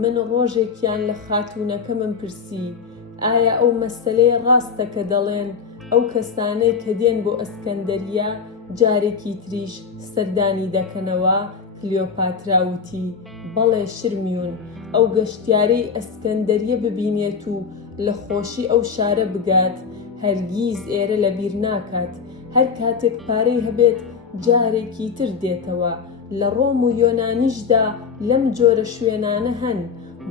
من ڕۆژێکیان لە خاتوونەکەمم پرسی ئایا ئەو مەسەلەیە ڕاستە کە دەڵێن ئەو کەسانەی کە دێن بۆ ئەسکەندەریە جارێکی تریش سەردانی دەکەنەوە؟ کلیۆپاترا وتی بەڵێ شرمیون، ئەو گەشتیارەی ئەسکەندەریە ببینێت و لە خۆشی ئەو شارە بگات هەرگیز ئێرە لەبیر ناکات. هەر کاتێک پارەی هەبێت جارێکی تر دێتەوە. لە ڕۆم و یۆنانیشدا لەم جۆرە شوێنانە هەن،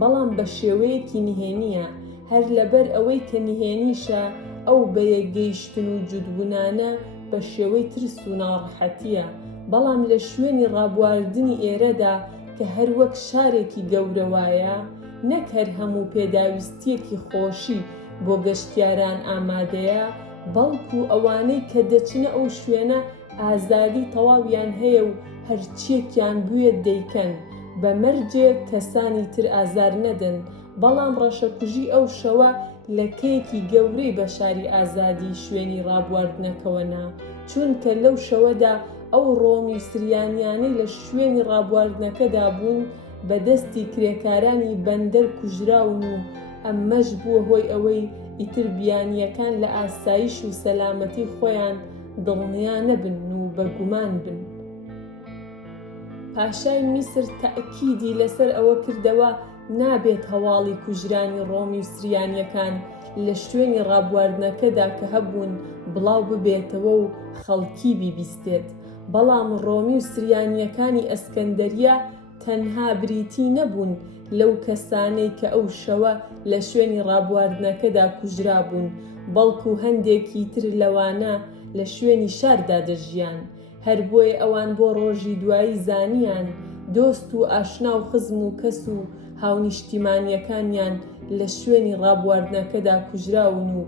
بەڵام بە شێوەیەکی نهێنیە. هەر لەبەر ئەوەی کە نهێنیشە ئەو بەیەکگەیشتن و جودبوونانە بە شێوەی ترس و ناڕەحەتیە. بەڵام لە شوێنی ڕابواردنی ئێرەدا کە هەر وەک شارێکی گەورەوایە، نەک هەر هەموو پێداویستیەکی خۆشی بۆ گەشتیاران ئامادەیە، بەڵکو ئەوانەی کە دەچنە ئەو شوێنە ئازادی تەواویان هەیە و هەرچیەکیان بوێت دەیکەن، بە مەرجێک کەسانی تر ئازار نەدەن. بەڵام ڕەشەکوژی ئەو شەوە لەکەیەکی گەورەی بە شاری ئازادی شوێنی ڕابواردنەکەوەنا، چونکە لەو شەوەدا ئەو ڕۆمی سریانیانەی لە شوێنی ڕابواردنەکەدا بوون بە دەستی کرێکارانی بەندەر کوژراون و ئەمەش بووە هۆی ئەوەی ئیتر بیانیەکان لە ئاسایش و سەلامەتی خۆیان دڵنیا نەبن و بەگومان بن. پاشای میسر تەئکیدی لەسەر ئەوە کردەوە نابێت هەواڵی کوژرانی ڕۆمی و سریانیەکان لە شوێنی ڕابواردنەکەدا کە هەبوون بڵاو ببێتەوە و خەڵکی بیبیستێت. بەڵام ڕۆمی و سریانیەکانی ئەسکەندەریە تەنها بریتی نەبوون لەو کەسانەی کە ئەو شەوە لە شوێنی ڕابواردنەکەدا کوژرا بوون، بەڵکو هەندێکی تر لەوانە لە شوێنی شاردا دەژیان. هەر بۆیە ئەوان بۆ ڕۆژی دوایی زانیان دۆست و ئاشنا و خزم و کەس و هاونیشتیمانیەکانیان لە شوێنی ڕابواردنەکەدا کوژراون و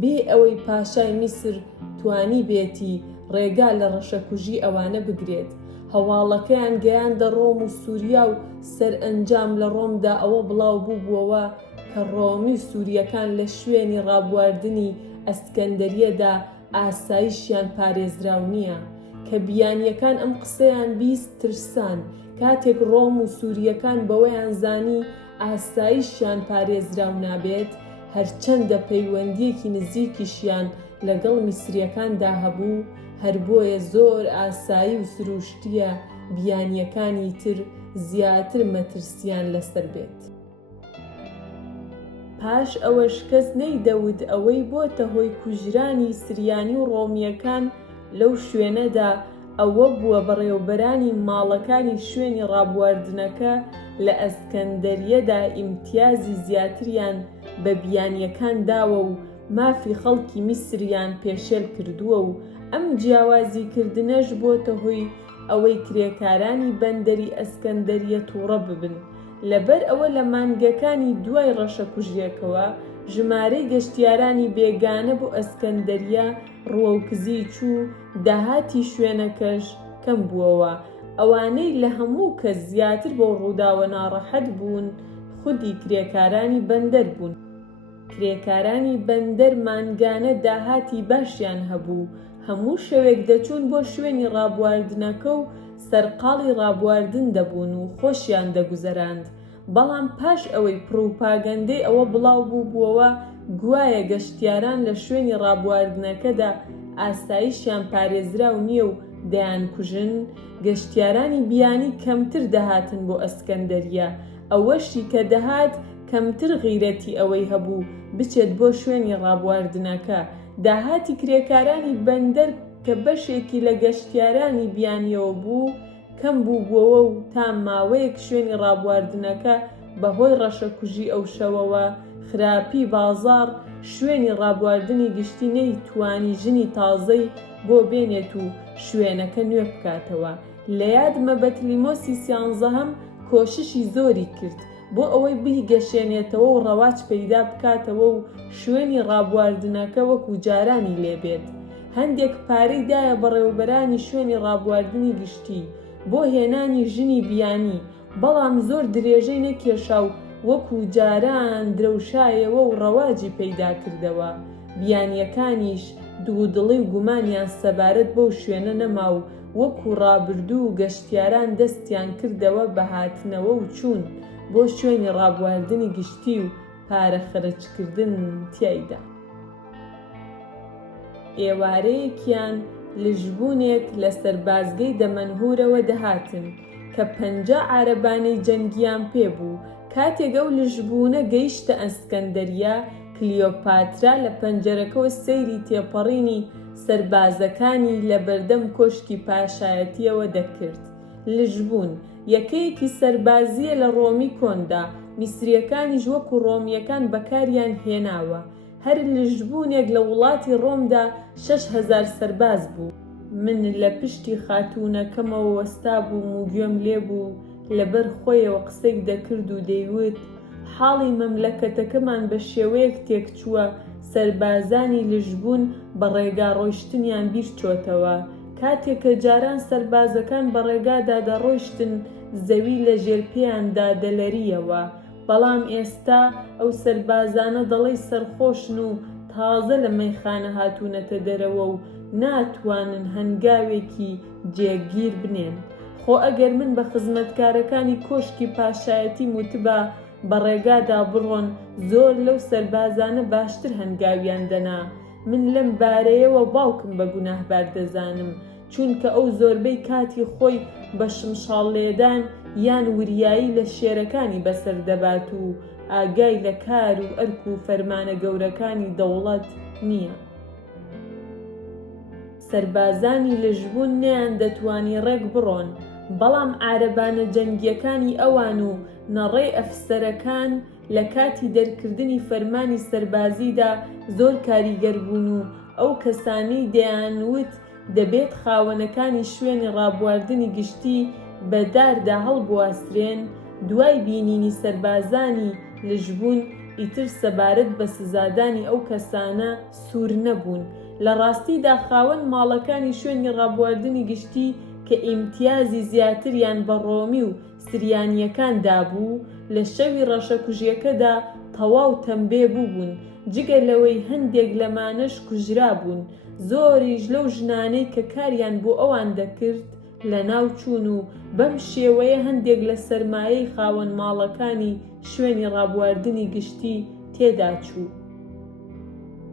بێ ئەوەی پاشای میسر توانی بێتی ڕێگا لە ڕەشەکوژی ئەوانە بگرێت. هەواڵەکەیان گەیاندە ڕۆم و سووریا و سەرئەنجام لە ڕۆمدا ئەوە بڵاو بووبووەوە کە ڕۆمی و سووریەکان لە شوێنی ڕابواردنی ئەسکەندەریەدا ئاسایشیان پارێزراو نییە. کە بیانیەکان ئەم قسەیان بیست ترسان. کاتێک ڕۆم و سووریەکان بەوەیان زانی ئاسایشیان پارێزراو نابێت، هەرچەندە پەیوەندیەکی نزیکیشیان لەگەڵ میسریەکاندا هەبوو، هەر بۆیە زۆر ئاسایی و سروشتیە بیانیەکانی تر زیاتر مەترسیان لەسەر بێت. پاش ئەوەش کەس نەیدەوت ئەوەی بۆتە هۆی کوژرانی سریانی و ڕۆمیەکان لەو شوێنەدا ئەوە بووە بەڕێوەبەرانی ماڵەکانی شوێنی ڕابواردنەکە لە ئەسکەندەریەدا ئیمتیازی زیاتریان بە بیانیەکان داوە و مافی خەڵکی میسریان پێشێل کردووە و ئەم جیاوازیکردنەش بۆتە هۆی ئەوەی کرێکارانی بەندەری ئەسکەندەریە تووڕە ببن. لەبەر ئەوە لە مانگەکانی دوای ڕەشەکوژیەکەوە ژمارەی گەشتیارانی بێگانە بۆ ئەسکەندەریە ڕووەوکزی چوو، داهاتی شوێنەکەش کەم بووەوە. ئەوانەی لە هەموو کەس زیاتر بۆ ڕووداوە ناڕەحەت بوون خودی کرێکارانی بەندەر بوون. کرێکارانی بەندەر مانگانە داهاتی باشیان هەبوو، هەموو شەوێک دەچوون بۆ شوێنی ڕابواردنەکە و سەرقاڵی ڕابواردن دەبوون و خۆشیان دەگوزەراند. بەڵام پاش ئەوەی پڕوپاگەندەی ئەوە بڵاو بووبووەوە گوایە گەشتیاران لە شوێنی ڕابواردنەکەدا ئاسایشیان پارێزراو نییە و دەیانکوژن، گەشتیارانی بیانی کەمتر دەهاتن بۆ ئەسکەندەریە. ئەوەشی کە دەهات کەمتر غیرەتی ئەوەی هەبوو بچێت بۆ شوێنی ڕابواردنەکە. داهاتی کرێکارانی بەندەر کە بەشێکی لە گەشتیارانی بیانیەوە بوو کەم بووبووەوە و تا ماوەیەک شوێنی ڕابواردنەکە بەهۆی ڕەشەکوژی ئەو شەوەوە خراپی بازاڕ شوێنی ڕابواردنی گشتی نەیتوانی ژنی تازەی بۆ بێنێت و شوێنەکە نوێ بکاتەوە. لە یادمە بەتلیمۆسی 11 کۆششی زۆری کرد بۆ ئەوەی بیگەشێنێتەوە و ڕەواج پەیدا بکاتەوە و شوێنی ڕابواردنەکە وەکو جارانی لێبێت. هەندێک پارەی دایە بەڕێوەبەرانی شوێنی ڕابواردنی گشتی بۆ هێنانی ژنی بیانی، بەڵام زۆر درێژەی نەکێشا و وەکو جاران درەوشایەوە و ڕەواجی پەیدا کردەوە. بیانیەکانیش دوودڵی و گومانیان سەبارەت بەو شوێنە نەما و وەکو ڕابردوو و گەشتیاران دەستیان کردەوە بە هاتنەوە و چوون. بۆ شوێنی ڕابواردنی گشتی و پارە خەرجکردن تیایدا. ئێوارەیەکیان لژبوونێک لە سەربازگەی دەمەنهورەوە دەهاتن کە 50 عارەبانەی جەنگیان پێبوو. کاتێک ئەو لژبوونە گەیشتە ئەسکەندەریا، کلیۆپاترا لە پەنجەرەکەوە سەیری تێپەڕینی سەربازەکانی لە بەردەم کۆشکی پاشایەتیەوە دەکرد. لژبوون یەکەیەکی سەربازیە لە ڕۆمی کۆندا، میسریەکانیش وەکو ڕۆمیەکان بەکاریان هێناوە. هەر لژبوونێک لە وڵاتی ڕۆمدا 6,000 سەرباز بوو. من لە پشتی خاتوونەکەمەوە وەستا بووم و گوێم لێبوو لەبەر خۆیەوە قسەی دەکرد و دەیوت حاڵی مەملەکەتەکەمان بە شێوەیەک تێکچووە. سەربازانی لژبوون بە ڕێگا ڕۆیشتنیان بیرچۆتەوە. کاتێک کە جاران سەربازەکان بە ڕێگادا دەڕۆیشتن، زەوی لە ژێرپێیاندا دەلەریەوە. بەڵام ئێستا ئەو سەربازانە دەڵێی سەرخۆشن و تازە لە مەیخانە هاتوونەتە دەرەوە و ناتوانن هەنگاوێکی جێگیر بنێن. خۆ ئەگەر من بە خزمەتکارەکانی کۆشکی پاشایەتی وتبە بە ڕێگادا بڕۆن، زۆر لەو سەربازانە باشتر هەنگاویان دەنا. من لەم بارەیەوە باوکم بە گوناهبار دەزانم، چونکە ئەو زۆربەی کاتی خۆی بە شمشاڵێدان یان وریایی لە شێرەکانی بەسەر دەبات و ئاگای لە کار و ئەرک و فەرمانە گەورەکانی دەوڵەت نییە. سەربازانی لژبوون نەیان دەتوانی ڕێک بڕۆن، بەڵام عارەبانە جەنگیەکانی ئەوان و نەڕێی ئەفسەرەکان لە کاتی دەرکردنی فەرمانی سەربازیدا زۆر کاریگەر بوون و ئەو کەسانەی دەیانوت دەبێت خاوەنەکانی شوێنی ڕابواردنی گشتی بەداردا هەڵبواسرێن، دوای بینینی سەربازانی لژبوون ئیتر سەبارەت بە سزادانی ئەو کەسانە سوور نەبوون. لە ڕاستیدا خاوەن ماڵەکانی شوێنی ڕابواردنی گشتی کە ئیمتیازی زیاتریان بە ڕۆمی و سریانیەکان دابوو، لە شەوی ڕەشەکوژیەکەدا تەواو تەمبێ بوون. جگە لەوەی هەندێک لەمانەش کوژرا بوون، زۆریش لەو ژنانەی کە کاریان بۆ ئەوان دەکرد لە ناو چوون و بەم شێوەیە هەندێک لە سەرمایەی خاوەن ماڵەکانی شوێنی ڕابواردنی گشتی تێدا چوو.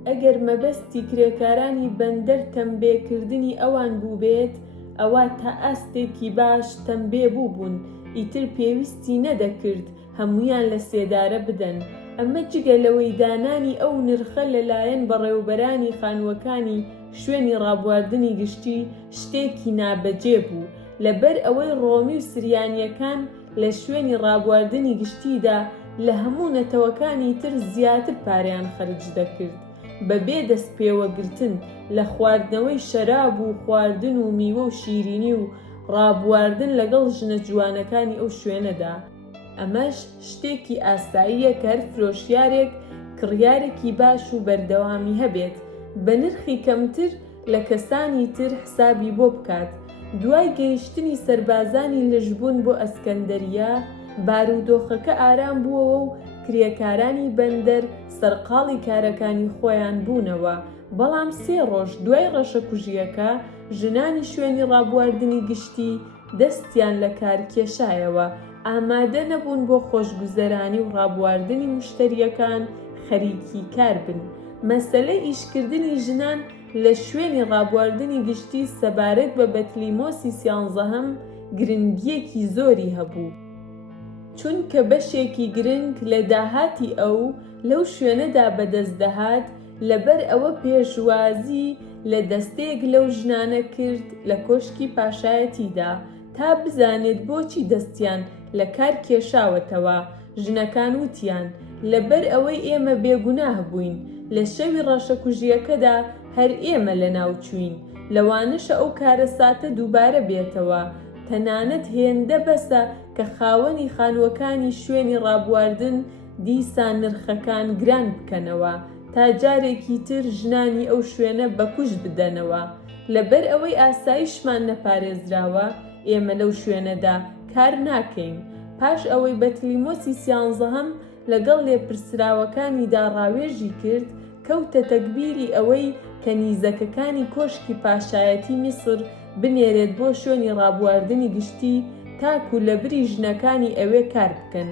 ئەگەر مەبەستی کرێکارانی بەندەر تەمبێکردنی ئەوان بوو بێت، ئەوە تا ئاستێکی باش تەمبێ بوون، ئیتر پێویستی نەدەکرد هەمویان لە سێدارە بدەن. ئەمە جگە لەوەی دانانی ئەو نرخە لەلایەن بەڕێوەبەرانی خانووەکانی شوێنی ڕابواردنی گشتی شتێکی نابەجێ بوو، لەبەر ئەوەی ڕۆمی و سریانیەکان لە شوێنی ڕابواردنی گشتیدا لە هەموو نەتەوەکانی تر زیاتر پاریان خەرج دەکرد، بەبێ دەستپێوەگرتن لە خواردنەوەی شەراب و خواردن و میوە و شیرینی و ڕابواردن لەگەڵ ژنە جوانەکانی ئەو شوێنەدا. ئەمەش شتێکی ئاساییە کە هەر فرۆشیارێک کڕیارێکی باش و بەردەوامی هەبێت، بە نرخی کەمتر لە کەسانی تر حسابی بۆ بکات. دوای گەیشتنی سەربازانی لژبوون بۆ ئەسکەندەریا، بارودۆخەکە ئارام بووەوە و کرێکارانی بەندەر سەرقاڵی کارەکانی خۆیان بوونەوە. بەڵام 3 ڕۆژ دوای ڕەشەکوژیەکە ژنانی شوێنی ڕابواردنی گشتی دەستیان لە کار کێشایەوە، ئامادە نەبوون بۆ خۆشگوزەرانی و ڕابواردنی مشتریەکان خەریکی کار بن. مەسەلەی ئیشکردنی ژنان لە شوێنی ڕابواردنی گشتی سەبارەت بە بەتلیمۆسی 13هەم گرنگیەکی زۆری هەبوو، چونکە بەشێکی گرنگ لە داهاتی ئەو لەو شوێنەدا بەدەست دەهات، لەبەر ئەوە پێشوازی لە دەستەیەک لەو ژنانە کرد لە کۆشکی پاشایەتیدا تا بزانێت بۆچی دەستیان لە کار کێشاوەتەوە. ژنەکان وتیان لەبەر ئەوەی ئێمە بێگوناه بووین، لە شەوی ڕەشەکوژیەکەدا هەر ئێمە لە ناو چوین، لەوانەشە ئەو کارە ساتە دووبارە بێتەوە. تەنانەت هێندە بەسە کە خاوەنی خانووەکانی شوێنی ڕابواردن دیسان نرخەکان گران بکەنەوە تا جارێکی تر ژنانی ئەو شوێنە بەکوژ بدەنەوە. لەبەر ئەوەی ئاسایشمان نەپارێزراوە، ئێمە لەو شوێنەدا کار ناکەین. پاش ئەوەی بەتلیمۆسی 13هەم لەگەڵ لێپرسراوەکانیدا ڕاوێژی کرد، کەوتە تەکبیری ئەوەی کەنیزەکەکانی کۆشکی پاشایەتی میسر بنێرێت بۆ شوێنی ڕابواردنی گشتی تاکو لە بری ژنەکانی ئەوێ کار بکەن.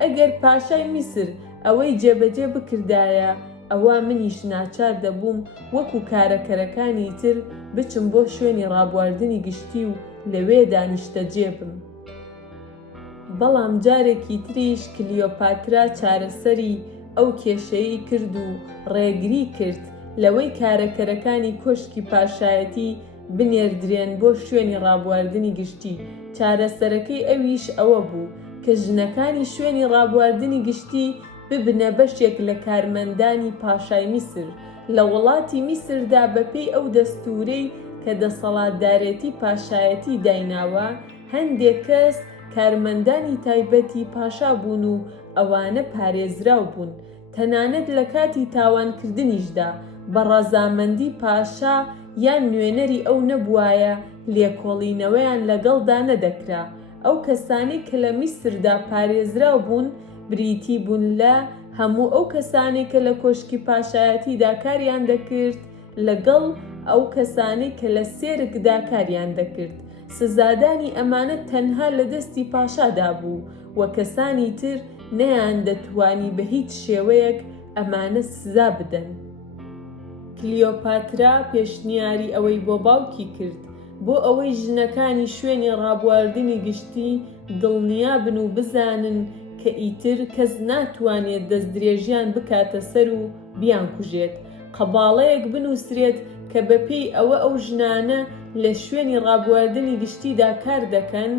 ئەگەر پاشای میسر ئەوەی جێبەجێ بکردایە، ئەوە منیش ناچار دەبووم وەکو کارەکەرەکانی تر بچم بۆ شوێنی ڕابواردنی گشتی و لەوێ دانیشتە جێبم. بەڵام جارێکی تریش کلیۆپاترا چارەسەری ئەو کێشەیی کرد و ڕێگری کرد لەوەی کارەکەرەکانی کۆشکی پاشایەتی بنێردرێن بۆ شوێنی ڕابواردنی گشتی. چارەسەرەکەی ئەویش ئەوە بوو کە ژنەکانی شوێنی ڕابواردنی گشتی ببنە بەشێک لە کارمەندانی پاشای میسر. لە وڵاتی میسردا بەپێی ئەو دەستورەی کە دەسەڵاتدارێتی پاشایەتی دایناوە، هەندێک کەس کارمەندانی تایبەتی پاشا بوون و ئەوانە پارێزراو بوون. تەنانەت لە کاتی تاوانکردنیشدا بە ڕەزامەندی پاشا یان نوێنەری ئەو نەبوایە لێکۆڵینەوەیان لەگەڵدا نەدەکرا. ئەو کەسانی کە لە میسردا پارێزراو بوون بریتی بوون لە هەموو ئەو کەسانی کە لە کۆشکی پاشایەتیدا کاریان دەکرد لەگەڵ ئەو کەسانی کە لە سێرکدا کاریان دەکرد. سزادانی ئەمانە تەنها لە دەستی پاشادا بوو و کەسانی تر نەیان دەتوانی بە هیچ شێوەیەک ئەمانە سزا بدەن. کلیۆپاترا پێشنیاری ئەوەی بۆ باوکی کرد بۆ ئەوەی ژنەکانی شوێنی ڕابواردنی گشتی دڵنیابن و بزانن کە ئیتر کەس ناتوانێت دەستدرێژیان بکاتە سەر و بیانکوژێت. قەباڵەیەک بنووسرێت کە بەپێی ئەوە ئەو ژنانە لە شوێنی ڕابواردنی گشتیدا کار دەکەن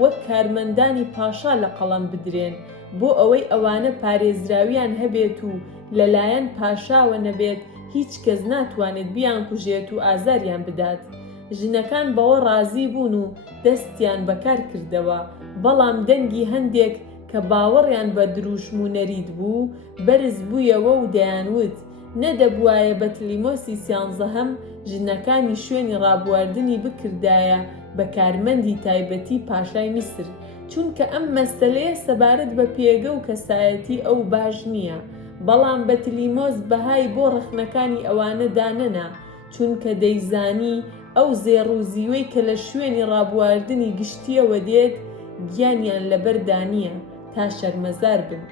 وەک کارمەندانی پاشا لە قەڵەم بدرێن بۆ ئەوەی ئەوانە پارێزراویان هەبێت و لەلایەن پاشاوە نەبێت هیچ کەس ناتوانێت بیانکوژێت و ئازاریان بدات. ژنەکان بەوە ڕازی بوون و دەستیان بەکار کردەوە، بەڵام دەنگی هەندێک کە باوەڕیان بە دروشم و نەرید بوو بەرز بوویەوە و دەیانوت نەدەبوایە بەتلیمۆسی 13هەم ژنەکانی شوێنی ڕابواردنی بکردایە بە کارمەندی تایبەتی پاشای میسر، چونکە ئەم مەسەلەیە سەبارەت بە پێگە و کەسایەتی ئەو باش نییە. بەڵام بەتلیمۆس بەهای بۆ ڕخنەکانی ئەوانە دانەنا، چونکە دەیزانی ئەو زێڕوزیوەی کە لە شوێنی ڕابواردنی گشتیەوە دێت گیانیان لەبەردا نییە تا شەرمەزار بن.